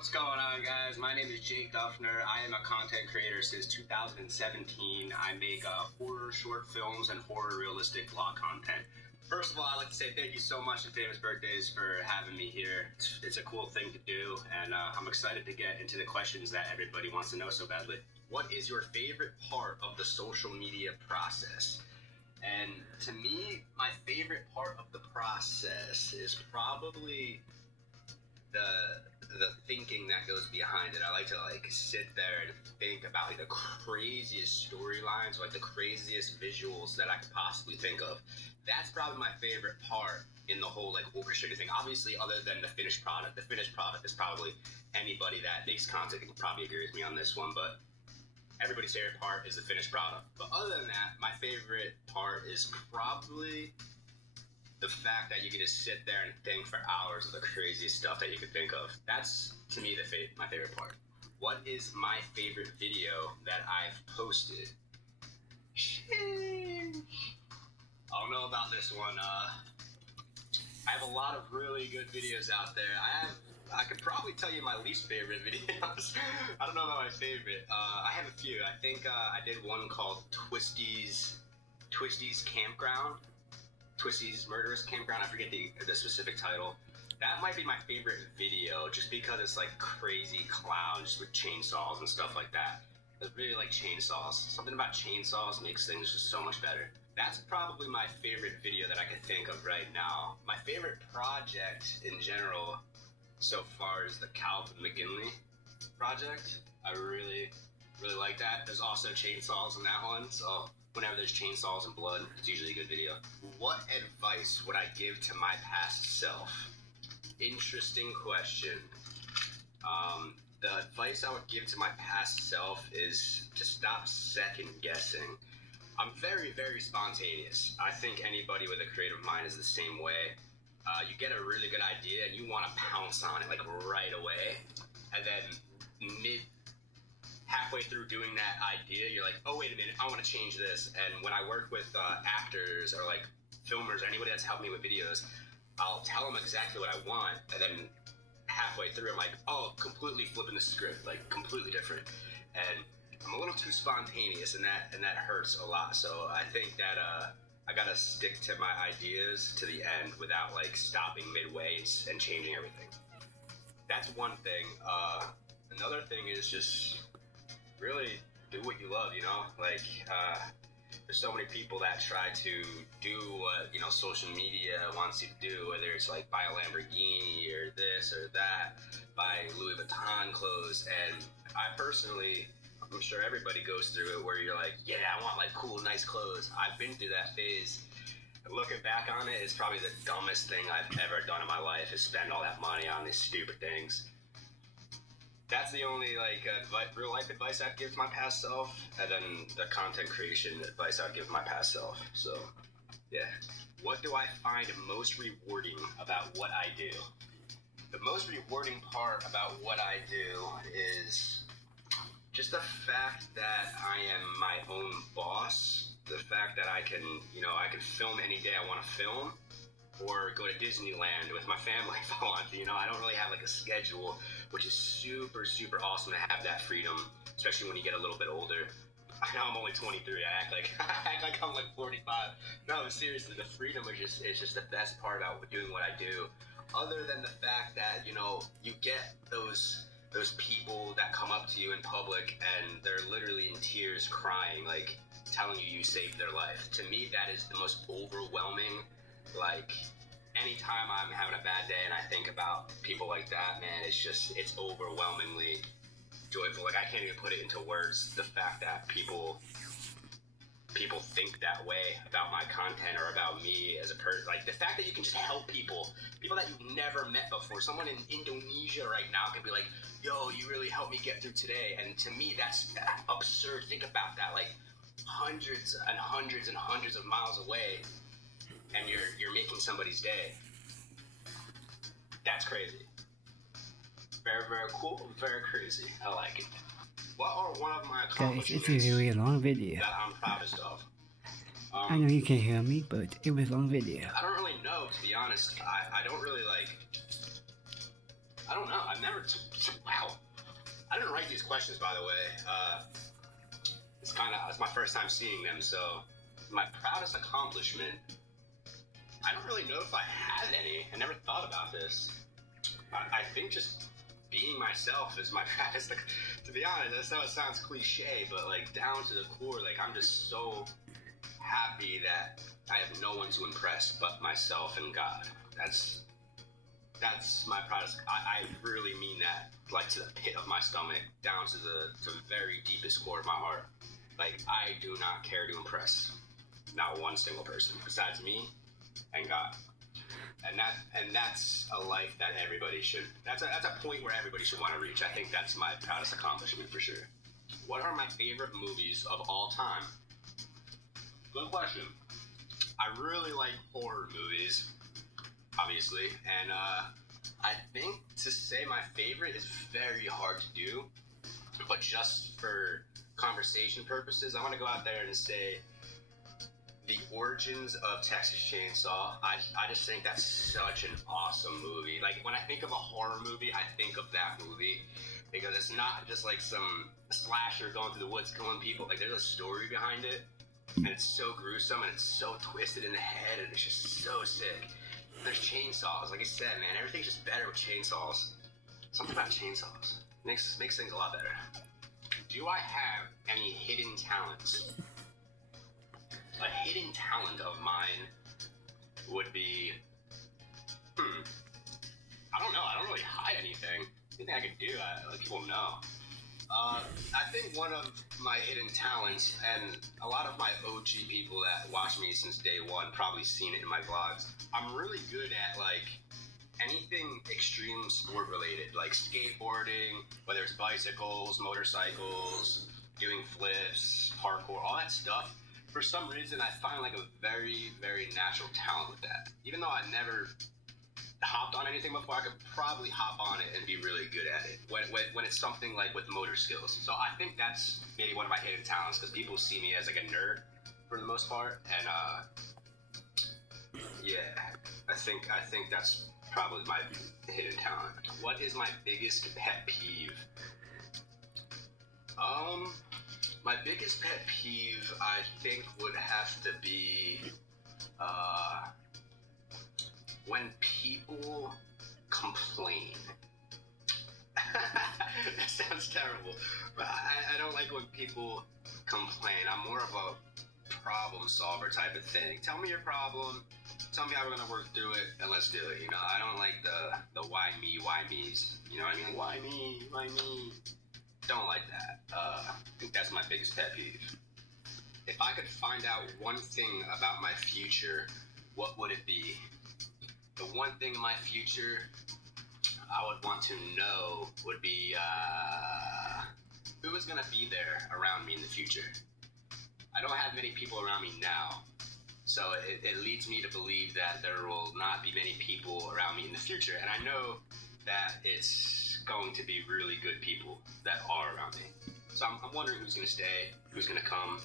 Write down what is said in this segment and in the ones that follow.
What's going on, guys? My name is Jake Duffner. I am a content creator since 2017. I make horror short films and horror realistic vlog content. First of all, I'd like to say thank you so much to Famous Birthdays for having me here. It's a cool thing to do, and I'm excited to get into the questions that everybody wants to know so badly. What is your favorite part of the social media process? And to me, my favorite part of the process is probably the thinking that goes behind it. I like to sit there and think about the craziest storylines, the craziest visuals that I could possibly think of. That's probably my favorite part in the whole orchestrated thing. Obviously, other than the finished product. The finished product is probably anybody that makes content can probably agree with me on this one, but everybody's favorite part is the finished product. But other than that, my favorite part is probably the fact that you can just sit there and think for hours of the craziest stuff that you could think of. That's, to me, my favorite part. What is my favorite video that I've posted? Sheesh. I don't know about this one. I have a lot of really good videos out there. I could probably tell you my least favorite videos. I don't know about my favorite. I have a few. I think I did one called Twisty's Campground. Twisty's Murderous Campground. I forget the specific title. That might be my favorite video just because it's crazy clowns with chainsaws and stuff like that. I really like chainsaws. Something about chainsaws makes things just so much better. That's probably my favorite video that I can think of right now. My favorite project in general so far is the Calvin McGinley project. I really, really like that. There's also chainsaws in that one, so whenever there's chainsaws and blood, it's usually a good video. What advice would I give to my past self? Interesting question. The advice I would give to my past self is to stop second guessing. I'm very, very spontaneous. I think anybody with a creative mind is the same way. You get a really good idea and you want to pounce on it right away, and then halfway through doing that idea, you're like, oh, wait a minute, I want to change this. And when I work with actors or filmers or anybody that's helped me with videos, I'll tell them exactly what I want, and then halfway through, I'm like, oh, completely flipping the script, completely different. And I'm a little too spontaneous, and that hurts a lot. So I think that I gotta stick to my ideas to the end without stopping midway and changing everything. That's one thing. Another thing is just really do what you love, there's so many people that try to do what social media wants you to do, whether it's buy a Lamborghini or this or that, buy Louis Vuitton clothes. And I personally, I'm sure everybody goes through it where you're yeah, I want cool, nice clothes. I've been through that phase. Looking back on it, it's probably the dumbest thing I've ever done in my life, is spend all that money on these stupid things. That's the only real life advice I'd give my past self, and then the content creation advice I'd give my past self. So, yeah. What do I find most rewarding about what I do? The most rewarding part about what I do is just the fact that I am my own boss. The fact that I can film any day I want to film, or go to Disneyland with my family if I want to. I don't really have a schedule, which is super, super awesome to have that freedom, especially when you get a little bit older. I know I'm only 23. I act like I'm 45. No, seriously, the freedom is just the best part about doing what I do. Other than the fact that you get those people that come up to you in public and they're literally in tears, crying, telling you saved their life. To me, that is the most overwhelming. Anytime I'm having a bad day and I think about people like that, man, it's overwhelmingly joyful. I can't even put it into words. The fact that people think that way about my content or about me as a person, the fact that you can just help people that you've never met before. Someone in Indonesia right now can be yo, you really helped me get through today. And to me, that's absurd. Think about that, hundreds and hundreds and hundreds of miles away, and you're making somebody's day. That's crazy. Very, very cool. Very crazy. I like it. What are one of my accomplishments Guys, it's a really long video. that I'm proudest of? I know you can't hear me, but it was a long video. I don't really know, to be honest. I don't really I don't know. I've never. Wow. I didn't write these questions, by the way. It's my first time seeing them. So, my proudest accomplishment. I don't really know if I had any. I never thought about this. I think just being myself is my proudest. To be honest, I know it sounds cliche, but like down to the core, like I'm just so happy that I have no one to impress but myself and God. That's my proudest. I really mean that, like to the pit of my stomach, down to the very deepest core of my heart. Like I do not care to impress not one single person besides me and God. And that's a life that everybody should. That's a point where everybody should want to reach. I think that's my proudest accomplishment for sure. What are my favorite movies of all time? Good question. I really like horror movies, obviously, and I think to say my favorite is very hard to do, but just for conversation purposes, I want to go out there and say The Origins of Texas Chainsaw. I just think that's such an awesome movie. Like, when I think of a horror movie, I think of that movie, because it's not just like some slasher going through the woods killing people. Like, there's a story behind it, and it's so gruesome, and it's so twisted in the head, and it's just so sick. There's chainsaws, like I said, man. Everything's just better with chainsaws. Something about chainsaws makes things a lot better. Do I have any hidden talents? A hidden talent of mine would be, I don't know. I don't really hide anything. Anything I could do, I let people know. I think one of my hidden talents, and a lot of my OG people that watch me since day one probably seen it in my vlogs, I'm really good at like anything extreme sport related, like skateboarding, whether it's bicycles, motorcycles, doing flips, parkour, all that stuff. For some reason, I find like a very, very natural talent with that. Even though I never hopped on anything before, I could probably hop on it and be really good at it when it's something like with motor skills. So I think that's maybe one of my hidden talents, because people see me as like a nerd for the most part, and yeah, I think that's probably my hidden talent. What is my biggest pet peeve? My biggest pet peeve, I think, would have to be when people complain. That sounds terrible, but I don't like when people complain. I'm more of a problem solver type of thing. Tell me your problem, tell me how we're gonna work through it, and let's do it. You know, I don't like the why me's. You know what I mean? Why me? Don't like that. I think that's my biggest pet peeve. If I could find out one thing about my future, what would it be? The one thing in my future I would want to know would be who is going to be there around me in the future. I don't have many people around me now, so it leads me to believe that there will not be many people around me in the future, and I know that it's going to be really good people that are around me. So I'm wondering who's going to stay, who's going to come,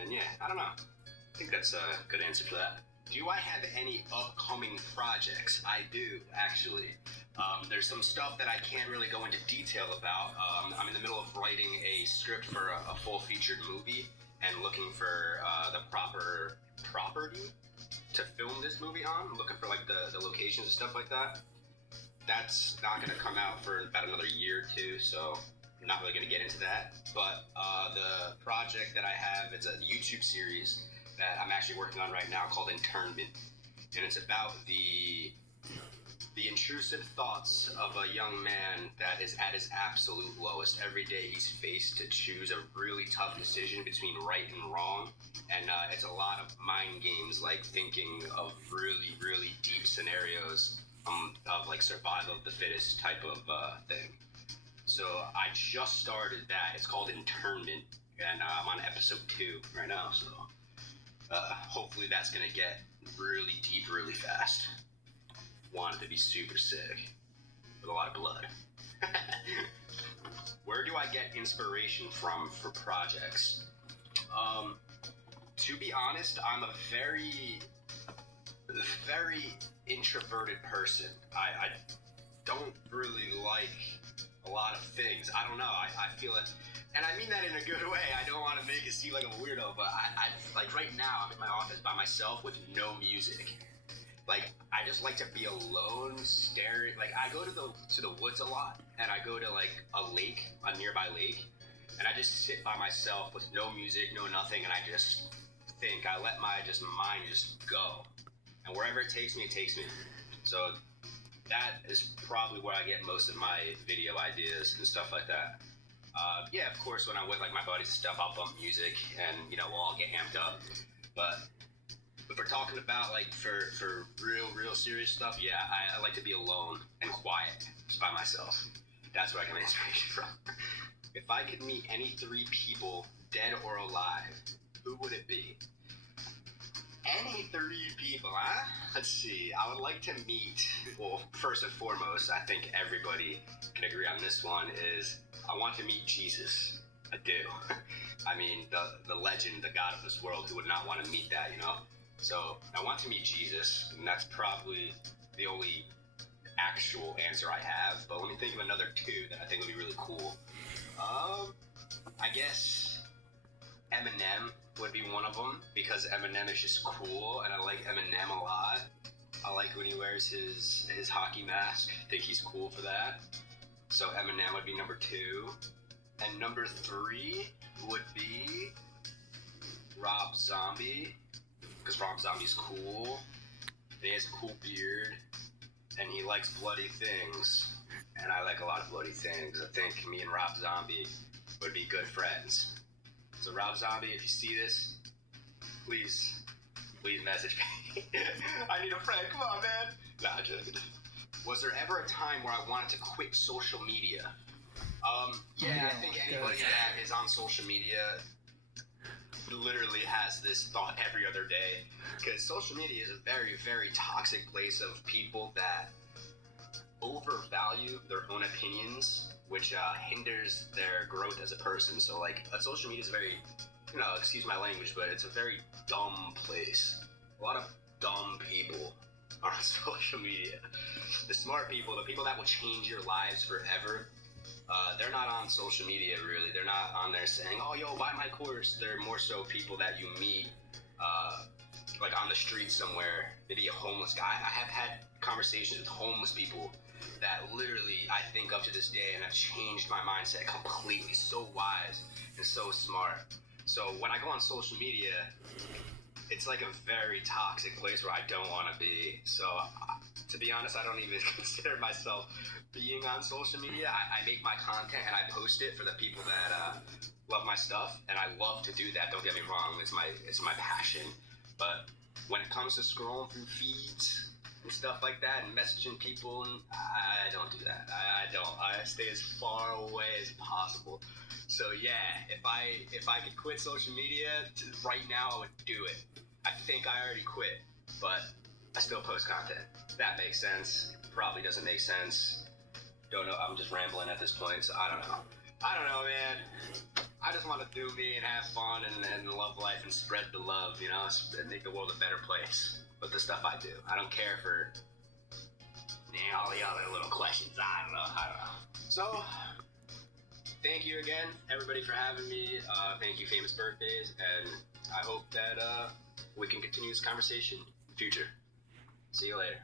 and yeah, I don't know. I think that's a good answer for that. Do I have any upcoming projects? I do, actually. There's some stuff that I can't really go into detail about. I'm in the middle of writing a script for a full featured movie and looking for the proper property to film this movie on. I'm looking for like the locations and stuff like that. That's not going to come out for about another year or two, so I'm not really going to get into that. But the project that I have, it's a YouTube series that I'm actually working on right now called Internment, and it's about the intrusive thoughts of a young man that is at his absolute lowest. Every day he's faced to choose a really tough decision between right and wrong, and it's a lot of mind games, like thinking of really, really deep scenarios of like survival of the fittest type of thing. So I just started that. It's called Internment, and I'm on episode 2 right now, so hopefully that's gonna get really deep really fast. Want it to be super sick with a lot of blood. Where do I get inspiration from for projects? To be honest, I'm a very, very introverted person. I don't really like a lot of things. I don't know. I feel it, and I mean that in a good way. I don't want to make it seem like I'm a weirdo, but I like right now I'm in my office by myself with no music. Like, I just like to be alone, staring. Like, I go to the woods a lot, and I go to like a lake, a nearby lake, and I just sit by myself with no music, no nothing, and I just think. I let my mind just go, and wherever it takes me, it takes me. So that is probably where I get most of my video ideas and stuff like that. Yeah, of course, when I'm with like my buddies and stuff, I'll bump music, and we'll all get amped up. But if we're talking about like for real serious stuff, yeah, I like to be alone and quiet, just by myself. That's where I get my inspiration from. If I could meet any 3 people, dead or alive, who would it be? Any 3 people, huh? Let's see. I would like to meet, well, first and foremost, I think everybody can agree on this one, is I want to meet Jesus. I do. I mean, the legend, the God of this world, who would not want to meet that, So I want to meet Jesus, and that's probably the only actual answer I have. But let me think of another 2 that I think would be really cool. I guess Eminem would be one of them, because Eminem is just cool, and I like Eminem a lot. I like when he wears his hockey mask. I think he's cool for that. So Eminem would be number 2. And number 3 would be Rob Zombie, because Rob Zombie's cool, and he has a cool beard, and he likes bloody things, and I like a lot of bloody things. I think me and Rob Zombie would be good friends. So Rob Zombie, if you see this, please message me. I need a friend. Come on, man. Nah, I'm joking. Was there ever a time where I wanted to quit social media? Yeah, I think anybody that is on social media literally has this thought every other day, because social media is a very, very toxic place of people that overvalue their own opinions, which hinders their growth as a person. So like, social media is very, excuse my language, but it's a very dumb place. A lot of dumb people are on social media. The smart people, the people that will change your lives forever, they're not on social media, really. They're not on there saying, oh, yo, buy my course. They're more so people that you meet, like on the street somewhere, maybe a homeless guy. I have had conversations with homeless people that literally I think of to this day, and have changed my mindset completely. So wise and so smart. So when I go on social media, it's like a very toxic place where I don't want to be. So to be honest, I don't even consider myself being on social media. I make my content and I post it for the people that love my stuff, and I love to do that. Don't get me wrong, it's my passion. But when it comes to scrolling through feeds and stuff like that and messaging people, I don't do that. I don't. I stay as far away as possible. So yeah, if I could quit social media right now, I would do it. I think I already quit, but I still post content. That makes sense. Probably doesn't make sense. Don't know. I'm just rambling at this point, so I don't know, man. I just want to do me and have fun and love life and spread the love, and make the world a better place with the stuff I do. I don't care for all the other little questions. I don't know. So, thank you again, everybody, for having me. Thank you, Famous Birthdays, and I hope that we can continue this conversation in the future. See you later.